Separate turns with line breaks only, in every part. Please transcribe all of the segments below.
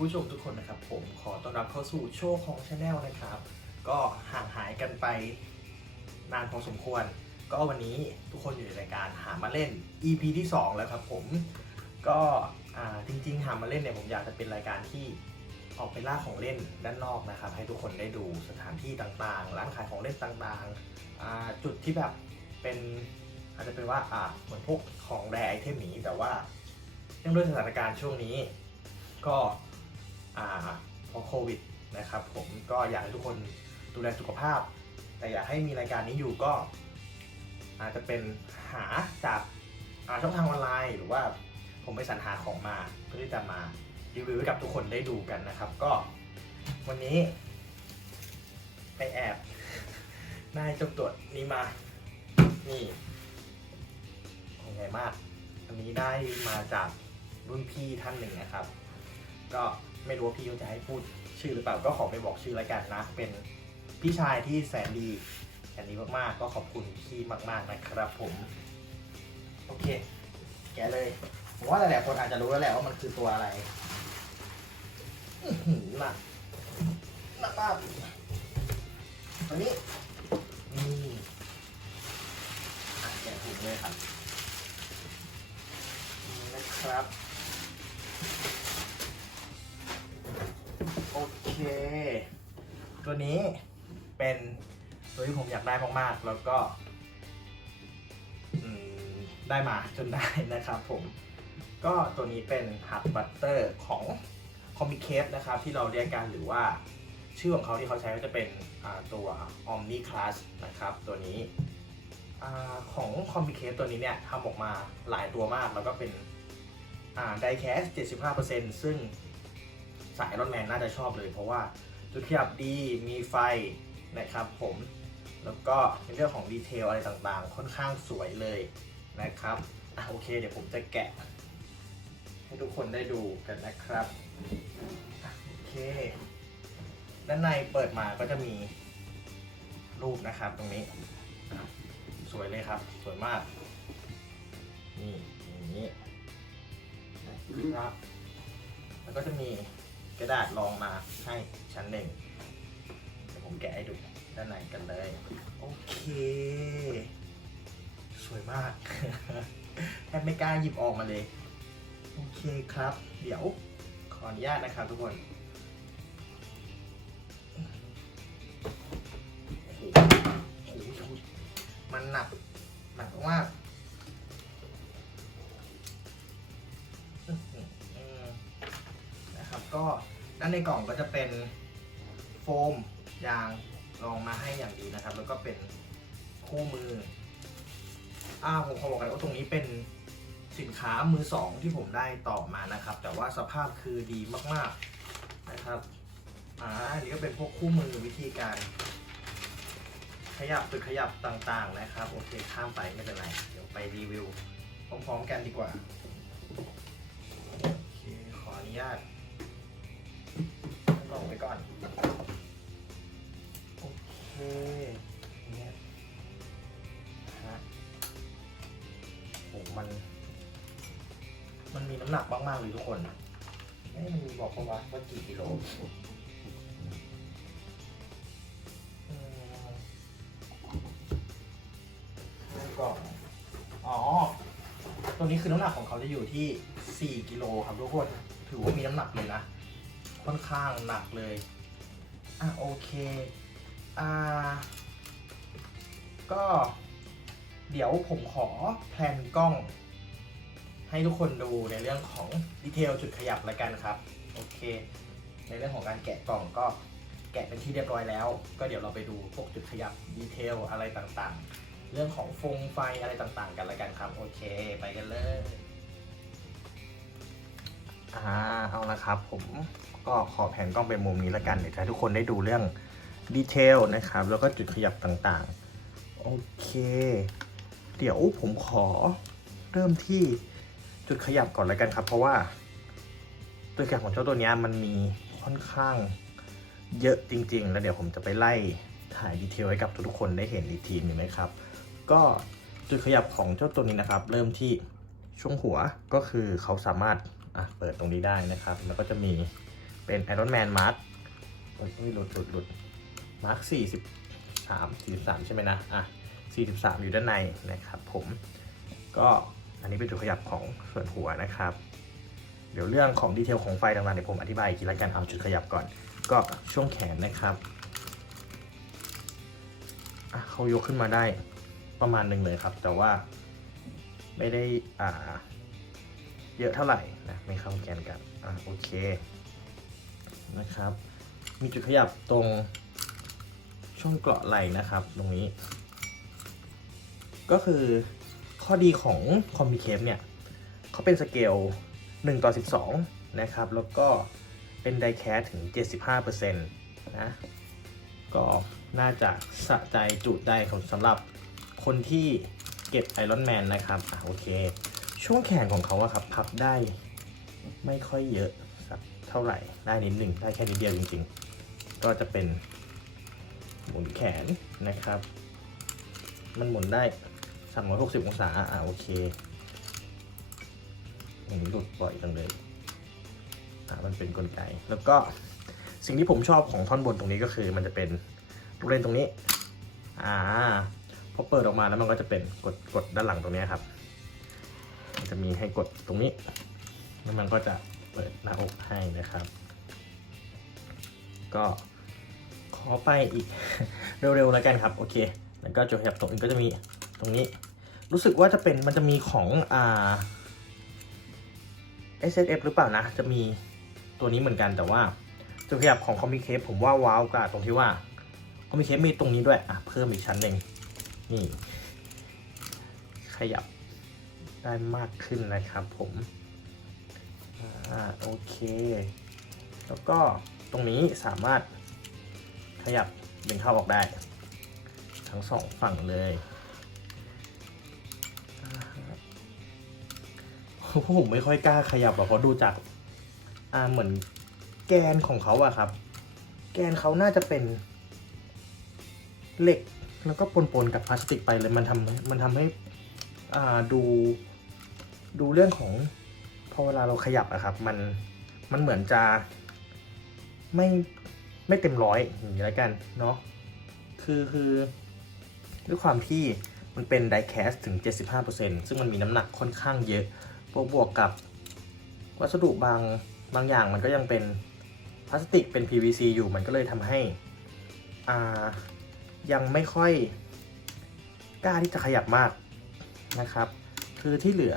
ผู้ชมทุกคนนะครับ ผมขอต้อนรับเข้าสู่โชว์ของชาแนลนะครับ ก็ห่างหายกันไปนานพอสมควร ก็วันนี้ทุกคนอยู่ในรายการหามาเล่น EP ที่ 2 แล้วครับผมก็จริงๆหามาเล่นเนี่ยผมอยากจะเป็นรายการที่ออกไปล่าของเล่นด้านนอกนะครับ ให้ทุกคนได้ดูสถานที่ต่างๆ ร้านขายของเล่นต่างๆ จุดที่แบบเป็นอาจจะเป็นว่าอ่าเหมือนพวกของแรไอเทมนี้แต่ว่าเนื่องด้วยสถานการณ์ช่วงนี้ ก็่าพอโควิดนะครับผมก็อยากให้ทุกคนดูแลสุขภาพ แต่อยากให้มีรายการนี้อยู่ก็ อาจจะเป็นหาจากาช่องทางออนไลน์หรือว่าผมไปสรรหาของมาเพื่อที่จะมารีวิวให้กับทุกคนได้ดูกันนะครับ ก็วันนี้ ไปแอบได้เจาตรวจนี้มา นี่ของใหญ่มาก อันนี้ได้มาจากรุ่นพี่ท่านหนึ่งนะครับ ก็ ไม่รู้ว่าพี่เขาจะให้พูดชื่อหรือเปล่าก็ขอไม่บอกชื่อแล้วกันนะ เป็นพี่ชายที่แสนดีแสนดีมากๆ ก็ขอบคุณพี่มากๆนะครับผม โอเค แกะเลยผมว่าหลายๆคนอาจจะรู้แล้วแหละว่ามันคือตัวอะไรหนักหนักมากตัวนี้นี่อะแกะถุงเลยครับนี่นะครับ ตัวนี้เป็นตัวที่ผมอยากได้มากๆ แล้วก็ได้มาจนได้นะครับผม ก็ตัวนี้เป็นฮับบัตเตอร์ของคอมิเคสนะครับ ที่เราเรียกกันหรือว่าชื่อของเขาที่เขาใช้ก็จะเป็นตัว Omni Class นะครับ ตัวนี้ของคอมิเคสตัวนี้เนี่ยทำออกมาหลายตัวมาก แล้วก็เป็นไดแคส 75%ซึ่ง สายรอนแมนน่าจะชอบเลย เพราะว่าจุดขยับดีมีไฟนะครับผมแล้วก็ในเรื่องของดีเทลอะไรต่างๆ ค่อนข้างสวยเลยนะครับอะโอเค เดี๋ยวผมจะแกะ ให้ทุกคนได้ดูกันนะครับอโอเค ด้านในเปิดมาก็จะมีรูปนะครับตรงนี้ สวยเลยครับ สวยมาก นี่อย่างนี้นะครับแล้วก็จะมี กระดาษรองมาให้ชั้นหนึ่งเดี๋ยวผมแกะให้ดูด้านในกันเลย โอเค สวยมากแทบไม่กล้าหยิบออกมาเลย โอเคครับ เดี๋ยวขออนุญาตนะครับทุกคนโอ้โหมันหนัก กล่องก็จะเป็นโฟมยางรองมาให้อย่างดีนะครับ แล้วก็เป็นคู่มืออ่าผมขอบอกกันว่าตรงนี้เป็นสินค้ามือสองที่ผมได้ต่อมานะครับ แต่ว่าสภาพคือดีมากๆนะครับอ่าอันนี้ก็เป็นพวกคู่มือวิธีการ ขยับตึกขยับต่างๆนะครับ โอเคข้ามไปไม่เป็นไร เดี๋ยวไปรีวิวพร้อมๆกันดีกว่า โอเคขออนุญาต ลงไปก่อน โอเคเนี่ยฮะโหมัน มันมีน้ำหนักมากๆเลยทุกคนเอ้ยมันมีบอกประวัติว่ากี่กิโลอืมในกล่องอ๋อ ตัวนี้คือน้ำหนักของเขาจะอยู่ที่ 4 กิโลครับทุกคน ถือว่ามีน้ำหนักเลยนะ ค่อนข้างหนักเลย อะโอเค อ่า ก็เดี๋ยวผมขอแพลนกล้อง ให้ทุกคนดูในเรื่องของดีเทลจุดขยับละกันครับ โอเค ในเรื่องของการแกะกล่องก็แกะเป็นที่เรียบร้อยแล้ว ก็เดี๋ยวเราไปดูพวกจุดขยับดีเทลอะไรต่างๆ เรื่องของฟงไฟอะไรต่างๆ กันละกันครับ โอเค ไปกันเลย อ่า เอาละครับผม ก็ขอแผนกล้องไปมุมนี้แล้วกันเดี๋ยวจะให้ทุกคนได้ดูเรื่องดีเทลนะครับ แล้วก็จุดขยับต่างๆ โอเค เดี๋ยวผมขอเริ่มที่จุดขยับก่อนแล้วกันครับ เพราะว่าตัวขยับของเจ้าตัวนี้มันมีค่อนข้างเยอะจริง ๆ แล้วเดี๋ยวผมจะไปไล่ถ่ายดีเทลให้กับทุกๆคนได้เห็นอีกทีหนึ่งนะครับ ก็จุดขยับของเจ้าตัวนี้นะครับ เริ่มที่ช่วงหัวก็คือเขาสามารถเปิดตรงนี้ได้นะครับ แล้วก็จะมี เป็นไอรอนแมนมาร์คอุ้ยหลุดหลุดหลุดมาร์คสี่สิบสามสี่สิบสามใช่ไหมนะ อะสี่สิบสามอยู่ด้านในนะครับผม ก็อันนี้เป็นจุดขยับของส่วนหัวนะครับ เดี๋ยวเรื่องของดีเทลของไฟต่างๆเดี๋ยวผมอธิบายอีกทีละกันเอาจุดขยับก่อน ก็ช่วงแขนนะครับอะเขายกขึ้นมาได้ประมาณหนึ่งเลยครับ แต่ว่าไม่ได้อ่าเยอะเท่าไหร่นะไม่เข้าแกนกันอะโอเค นะครับ มีจุดขยับตรงช่วงเกราะไหล่นะครับ ตรงนี้ ก็คือข้อดีของคอมบิเคฟเนี่ยเขาเป็นสเกล 1 ต่อ 12 นะครับ แล้วก็เป็นไดแคสถึง 75%นะก็น่าจะสะใจจุได้ของสำหรับคนที่เก็บไอรอนแมนนะครับอะโอเค ช่วงแขนของเขาอะครับ พับได้ไม่ค่อยเยอะสัก เท่าไหร่ได้นิดหนึ่งได้แค่นิดเดียวจริงๆ ก็จะเป็นหมุนแขนนะครับ มันหมุนได้ 360 องศา อะโอเคอย่างนี้หลุดบ่อยจังเลยอะมันเป็นกลไก แล้วก็สิ่งที่ผมชอบของท่อนบนตรงนี้ก็คือ มันจะเป็นลูกเล่นตรงนี้ อ่าพอเปิดออกมาแล้วมันก็จะเป็นกดกดด้านหลังตรงนี้ครับ มันจะมีให้กดตรงนี้ แล้วมันก็จะ เปิดหน้าอกให้นะครับ ก็ขอไปอีกเร็วๆแล้วกันครับ โอเค แล้วก็จุดขยับตรงอื่นก็จะมีตรงนี้ รู้สึกว่าจะเป็นมันจะมีของอ่า S S F หรือเปล่านะ จะมีตัวนี้เหมือนกันแต่ว่าจุดขยับของคอมมิเคฟผมว่าว้าวกว่าตรงที่ว่าคอมมิเคฟมีตรงนี้ด้วยอะเพิ่มอีกชั้นหนึ่งนี่ ขยับได้มากขึ้นนะครับผม อ่าโอเค แล้วก็ตรงนี้สามารถขยับดึงเข้าออกได้ ทั้งสองฝั่งเลยอ่าผมไม่ค่อยกล้าขยับอกเพราะดูจากอ่าเหมือนแกนของเขาอะครับ แกนเขาน่าจะเป็นเหล็กแล้วก็ปนๆกับพลาสติกไปเลยมันทำมันทำให้อ่าดูดูเรื่องของ พอเวลาเราขยับอะครับ มันมันเหมือนจะไม่ไม่เต็มร้อยอย่างนี้แล้วกันเนาะคือคือด้วยความที่มันเป็นไดแคสถึง 75%ซึ่งมันมีน้ำหนักค่อนข้างเยอะบวกบวกกับวัสดุบางบางอย่างมันก็ยังเป็นพลาสติกเป็น PVC อยู่มันก็เลยทำให้อ่ายังไม่ค่อยกล้าที่จะขยับมากนะครับ คือที่เหลือ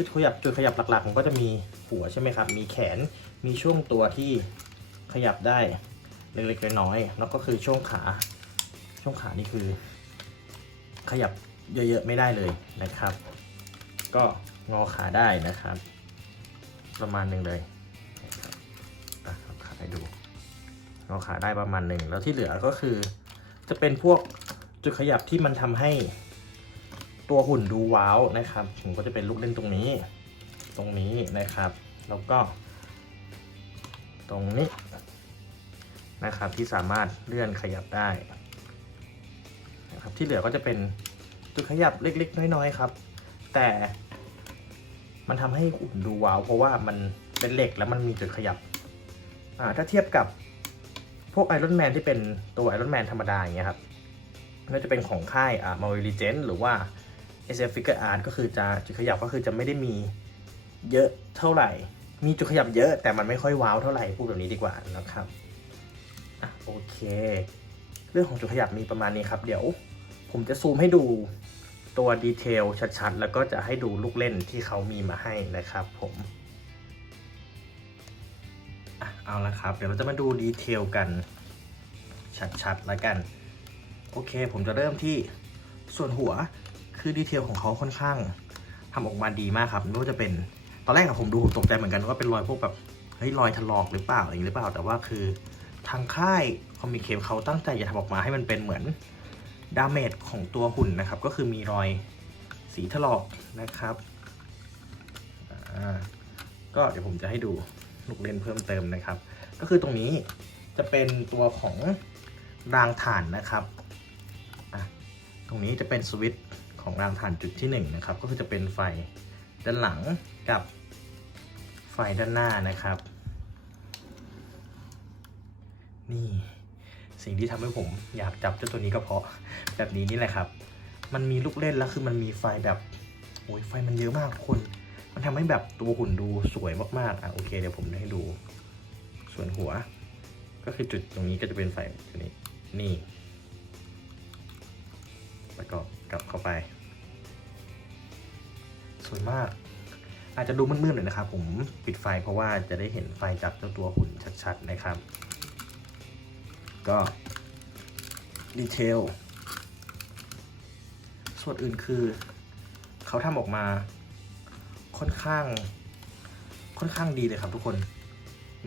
คือขยับจุดขยับหลักๆมันก็จะมีหัวใช่ไหมครับ มีแขน มีช่วงตัวที่ขยับได้เล็กๆน้อยๆแล้วก็คือช่วงขา ช่วงขานี่คือ ขยับเยอะๆไม่ได้เลยนะครับ ก็งอขาได้นะครับ ประมาณหนึ่งเลยนะครับขาให้ดูงอขาได้ประมาณหนึ่งแล้วที่เหลือก็คือ จะเป็นพวกจุดขยับที่มันทำให้ ตัวหุ่นดูว้าวนะครับผมก็จะเป็นลูกเล่นตรงนี้ ตรงนี้นะครับ แล้วก็ ตรงนี้นะครับที่สามารถเลื่อนขยับได้นะครับที่เหลือก็จะเป็นจุดขยับเล็กๆ น้อยๆครับ แต่มันทำให้หุ่นดูว้าว เพราะว่ามันเป็นเหล็กแล้วมันมีจุดขยับอ่าถ้าเทียบกับพวกไอรอนแมนที่เป็นตัวไอรอนแมนธรรมดาอย่างเงี้ยครับไม่ว่าจะเป็นของค่ายอ่ามาริเจนหรือว่า SF Figure Art ก็คือจะจุดขยับก็คือจะไม่ได้มีเยอะเท่าไหร่ มีจุดขยับเยอะแต่มันไม่ค่อยว้าวเท่าไหร่พูดแบบนี้ดีกว่านะครับอะโอเค เรื่องของจุดขยับมีประมาณนี้ครับ เดี๋ยวผมจะซูมให้ดูตัวดีเทลชัดๆ แล้วก็จะให้ดูลูกเล่นที่เขามีมาให้นะครับผมอะเอาละครับ เดี๋ยวเราจะมาดูดีเทลกันชัดๆแล้วกัน โอเค ผมจะเริ่มที่ส่วนหัว คือดีเทลของเขาค่อนข้างทำออกมาดีมากครับไม่ว่าจะเป็นตอนแรกอะผมดูผมตกใจเหมือนกันว่าเป็นรอยพวกแบบเฮ้ยรอยถลอกหรือเปล่าอะไรอย่างนี้หรือเปล่า แต่ว่าคือทางค่ายคอมมิเคฟเขาตั้งใจจะทำออกมาให้มันเป็นเหมือนดาเมจของตัวหุ่นนะครับ ก็คือมีรอยสีถลอกนะครับก็เดี๋ยวผมจะให้ดูลูกเล่นเพิ่มเติมนะครับ ก็คือตรงนี้จะเป็นตัวของรางฐานนะครับ ตรงนี้จะเป็นสวิตช์ ของรางฐานจุดที่1นงนะครับก็คือจะเป็นไฟด้านหลังกับไฟด้านหน้านะครับ นี่สิ่งที่ทำให้ผมอยากจับเจ้าตัวนี้ก็เพราะแบบนี้นี่แหละครับ มันมีลูกเล่นแล้วคือมันมีไฟแบบโอ้ยไฟมันเยอะมากทุกคน มันทำให้แบบตัวหุ่นดูสวยมากๆอะโอเคเดี๋ยวผมให้ดู ส่วนหัว ก็คือจุดตรงนี้ก็จะเป็นไฟตัวนี้นี่ แล้วก็กลับเข้าไป สวยมาก อาจจะดูมืดๆหน่อยนะครับ ผมปิดไฟเพราะว่าจะได้เห็นไฟจับเจ้าตัวหุ่นชัดๆนะครับ ก็ดีเทลส่วนอื่นคือ เขาทำออกมาค่อนข้างค่อนข้างดีเลยครับทุกคน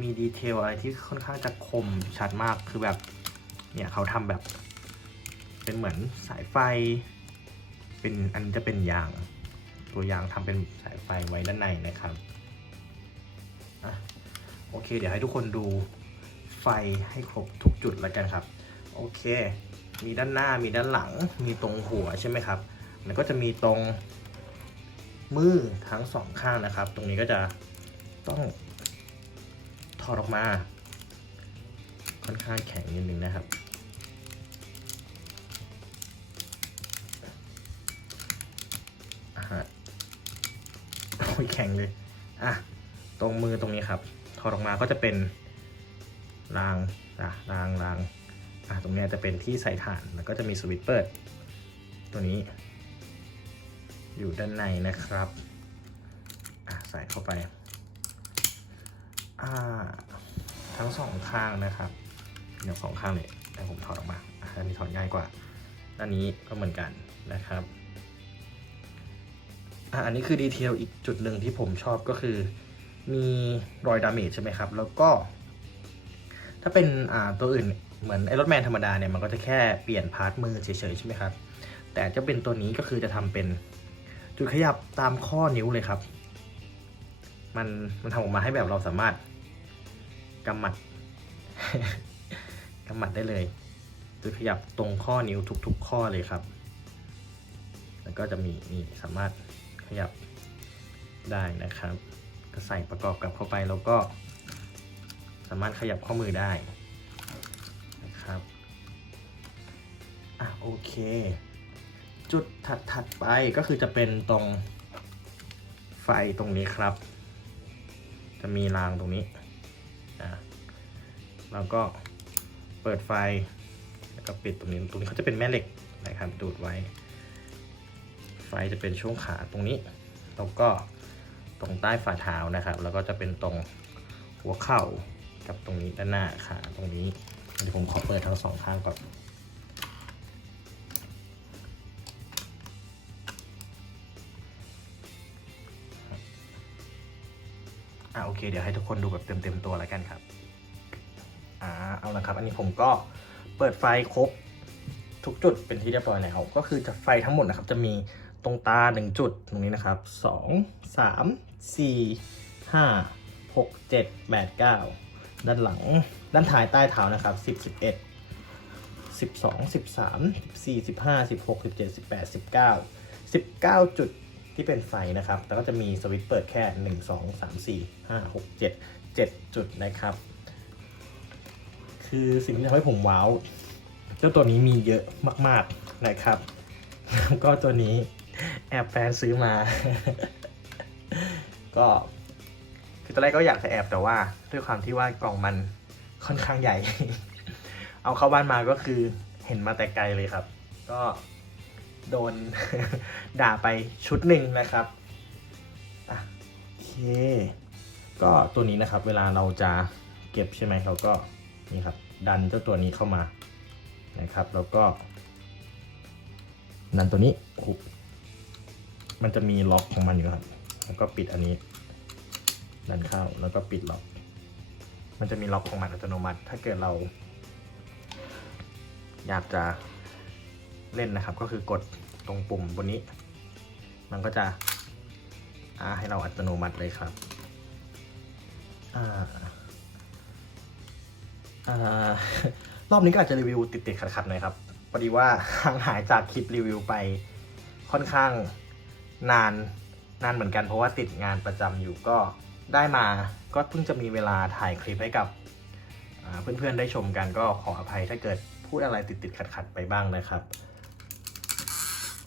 มีดีเทลอะไรที่ค่อนข้างจะคมชัดมากคือแบบเนี่ยเขาทำแบบ เป็นเหมือนสายไฟ เป็นอันจะเป็นยาง ตัวยางทำเป็นสายไฟไว้ด้านในนะครับอะโอเค เดี๋ยวให้ทุกคนดูไฟให้ครบทุกจุดแล้วกันครับ โอเค มีด้านหน้ามีด้านหลัง มีตรงหัวใช่ไหมครับ แล้วก็จะมีตรงมือทั้งสองข้างนะครับ ตรงนี้ก็จะต้องถอดออกมา ค่อนข้างแข็งนิดนึงนะครับ อ้ยแข็งเลย อะ ตรงมือตรงนี้ครับ ถอดออกมาก็จะเป็นรางอะรางรางอะตรงนี้จะเป็นที่ใส่ถ่าน แล้วก็จะมีสวิตช์เปิด ตัวนี้ อยู่ด้านในนะครับ อะใส่เข้าไป อ่า ทั้งสองข้างนะครับ เดี๋ยวสองข้างเลยแต่ผมถอดออกมาอะอันนี้ถอดง่ายกว่า ด้านนี้ก็เหมือนกันนะครับ อันนี้คือดีเทลอีกจุดหนึ่งที่ผมชอบก็คือ มีรอยดาเมจใช่ไหมครับ แล้วก็ ถ้าเป็นตัวอื่นเหมือนไอรอนแมนธรรมดาเนี่ยมันก็จะแค่เปลี่ยนพาร์ทมือเฉยๆใช่ไหมครับ แต่จะเป็นตัวนี้ก็คือจะทำเป็นจุดขยับตามข้อนิ้วเลยครับ มันมันทำออกมาให้แบบเราสามารถกำหมัดกำหมัดได้เลยจุดขยับตรงข้อนิ้วทุก ๆ ข้อเลยครับ แล้วก็จะมีนี่สามารถ ยับได้นะครับ ก็ใส่ประกอบกับเข้าไปแล้วก็ สามารถขยับข้อมือได้นะครับอะโอเค จุดถัดๆไปก็คือจะเป็นตรงไฟตรงนี้ครับ จะมีรางตรงนี้อะแล้วก็เปิดไฟแล้วก็ปิดตรงนี้ตรงนี้เขาจะเป็นแม่เหล็กนะครับดูดไว้ ฟจะเป็นช่วงขาตรงนี้ แล้วก็ตรงใต้ฝ่าเท้านะครับ แล้วก็จะเป็นตรงหัวเข่ากับตรงนี้ด้านหน้าขาตรงนี้เดี๋ยวผมขอเปิดทั้งสองข้างก่อนอ่าโอเค เดี๋ยวให้ทุกคนดูแบบเต็มๆตัวแล้วกันครับอ่าเอาละครับ อันนี้ผมก็เปิดไฟครบทุกจุดเป็นที่เรียบร้อยแล้วก็คือจะไฟทั้งหมดนะครับ จะมี ตรงตาหนึ่งจุดตรงนี้นะครับสองสามสี่ห้าหกเจ็ดแปดเก้าด้านหลัง ด้านท้ายใต้เท้านะครับสิบสิบเอ็ดสิบสองสิบสามสิบสี่สิบห้าสิบหกสิบเจ็ดสิบแปดสิบเก้าสิบเก้าจุดที่เป็นไฟนะครับ แล้วก็จะมีสวิตช์เปิดแค่หนึ่งสองสามสี่ห้าหกเจ็ดเจ็ดจุดนะครับ คือสิ่งที่ทำให้ผมว้าว เจ้าตัวนี้มีเยอะมาก ๆ นะครับ แล้วก็ตัวนี้ แอบแฟนซื้อมา ก็คือตอนแรกก็อยากจะแอบแต่ว่า ด้วยความที่ว่ากล่องมันค่อนข้างใหญ่ เอาเข้าบ้านมาก็คือเห็นมาแต่ไกลเลยครับ ก็โดนด่าไปชุดหนึ่งนะครับอะโอเค ก็ตัวนี้นะครับ เวลาเราจะเก็บใช่ไหมเราก็นี่ครับ ดันเจ้าตัวนี้เข้ามานะครับ แล้วก็ดันตัวนี้หุบ มันจะมีล็อกของมันอยู่ครับ แล้วก็ปิดอันนี้ ดันเข้าแล้วก็ปิดล็อก มันจะมีล็อกของมันอัตโนมัติ ถ้าเกิดเรา อยากจะเล่นนะครับ ก็คือกดตรงปุ่มบนนี้ มันก็จะอ่าให้เราอัตโนมัติเลยครับออรอบนี้ก็อาจจะรีวิวติดๆขัดๆหน่อยครับพอดีว่าห่างหายจากคลิปรีวิวไปค่อนข้าง นานนานเหมือนกันเพราะว่าติดงานประจำอยู่ก็ได้มาก็เพิ่งจะมีเวลาถ่ายคลิปให้กับเพื่อนๆได้ชมกันก็ขออภัยถ้าเกิดพูดอะไรติดๆขัดๆไปบ้างนะครับ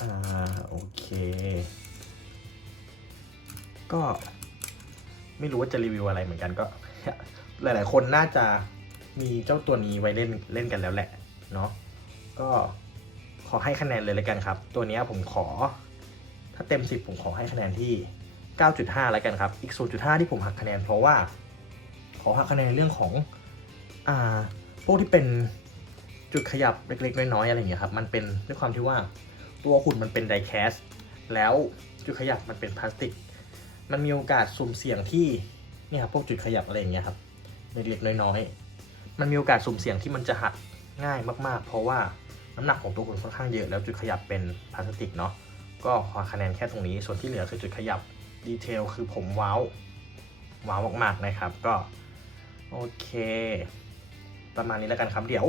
อ่าโอเค ก็ไม่รู้ว่าจะรีวิวอะไรเหมือนกันก็ หลายๆคนน่าจะมีเจ้าตัวนี้ไว้เล่นเล่นกันแล้วแหละเนาะก็ขอให้คะแนนเลยละกันครับ ตัวนี้ผมขอ ถ้าเต็ม 10 ผมขอให้คะแนนที่ 9.5 แล้วกันครับ อีก 0.5 ที่ผมหักคะแนนเพราะว่า ขอหักคะแนนเรื่องของอ่าพวกที่เป็นจุดขยับเล็ก ๆ น้อยๆอะไรอย่างเงี้ยครับ มันเป็นด้วยความที่ว่าตัวหุ่นมันเป็นไดแคสแล้วจุดขยับมันเป็นพลาสติก มันมีโอกาสสุ่มเสี่ยงที่เนี่ยครับพวกจุดขยับอะไรอย่างเงี้ยครับเล็กๆน้อยๆ มันมีโอกาสสุ่มเสี่ยงที่มันจะหักง่ายมากๆ เพราะว่าน้ำหนักของตัวหุ่นค่อนข้างเยอะแล้วจุดขยับเป็นพลาสติกเนาะ ก็ขอคะแนนแค่ตรงนี้ ส่วนที่เหลือคือจุดขยับดีเทลคือผมว้าวว้าวมากๆนะครับ ก็ โอเค ประมาณนี้แล้วกันครับ เดี๋ยว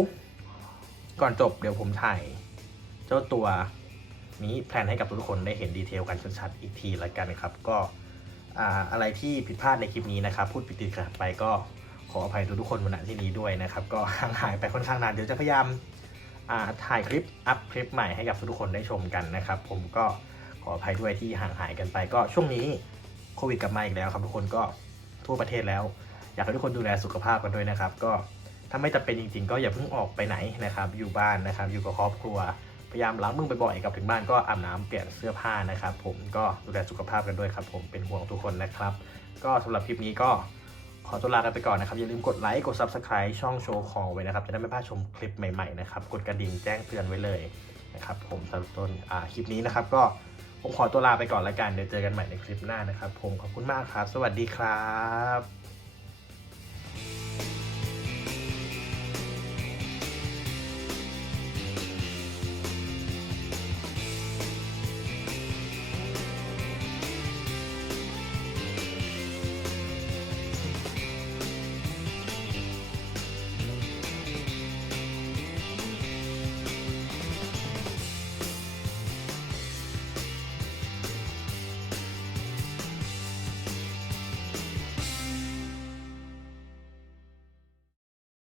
ก่อนจบเดี๋ยวผมถ่ายเจ้าตัวนี้แพลนให้กับทุกคนได้เห็นดีเทลกันชัดๆอีกทีละกันครับ ก็ออะไรที่ผิดพลาดในคลิปนี้นะครับ พูดปิดติดขัดไปก็ขออภัยทุกๆคนบนณที่นี้ด้วยนะครับ ก็ห่างหายไปค่อนข้างนานเดี๋ยวจะพยายาม ถ่ายคลิปอัพคลิปใหม่ให้กับทุกคนได้ชมกันนะครับ ผมก็ขออภัยด้วยที่ห่างหายกันไป ก็ช่วงนี้โควิดกลับมาอีกแล้วครับทุกคนก็ทั่วประเทศแล้ว อยากให้ทุกคนดูแลสุขภาพกันด้วยนะครับ ก็ถ้าไม่จำเป็นจริง ๆ ก็อย่าเพิ่งออกไปไหนนะครับ อยู่บ้านนะครับ อยู่กับครอบครัวพยายามล้างมือบ่อยๆกลับถึงบ้านก็อาบน้ำเปลี่ยนเสื้อผ้านะครับ ผมก็ดูแลสุขภาพกันด้วยครับ ผมเป็นห่วงทุกคนนะครับ ก็สำหรับคลิปนี้ก็ ขอตัวลากันไปก่อนนะครับ อย่าลืมกดไลค์ กด Subscribe ช่องโชว์คอไว้นะครับ จะได้ไม่พลาดชมคลิปใหม่ๆนะครับ กดกระดิ่งแจ้งเตือนไว้เลยนะครับ ผมสำหรับต้นคลิปนี้นะครับ ก็ผมขอตัวลาไปก่อนละกัน เดี๋ยวเจอกันใหม่ในคลิปหน้านะครับ ผมขอบคุณมากครับ สวัสดีครับ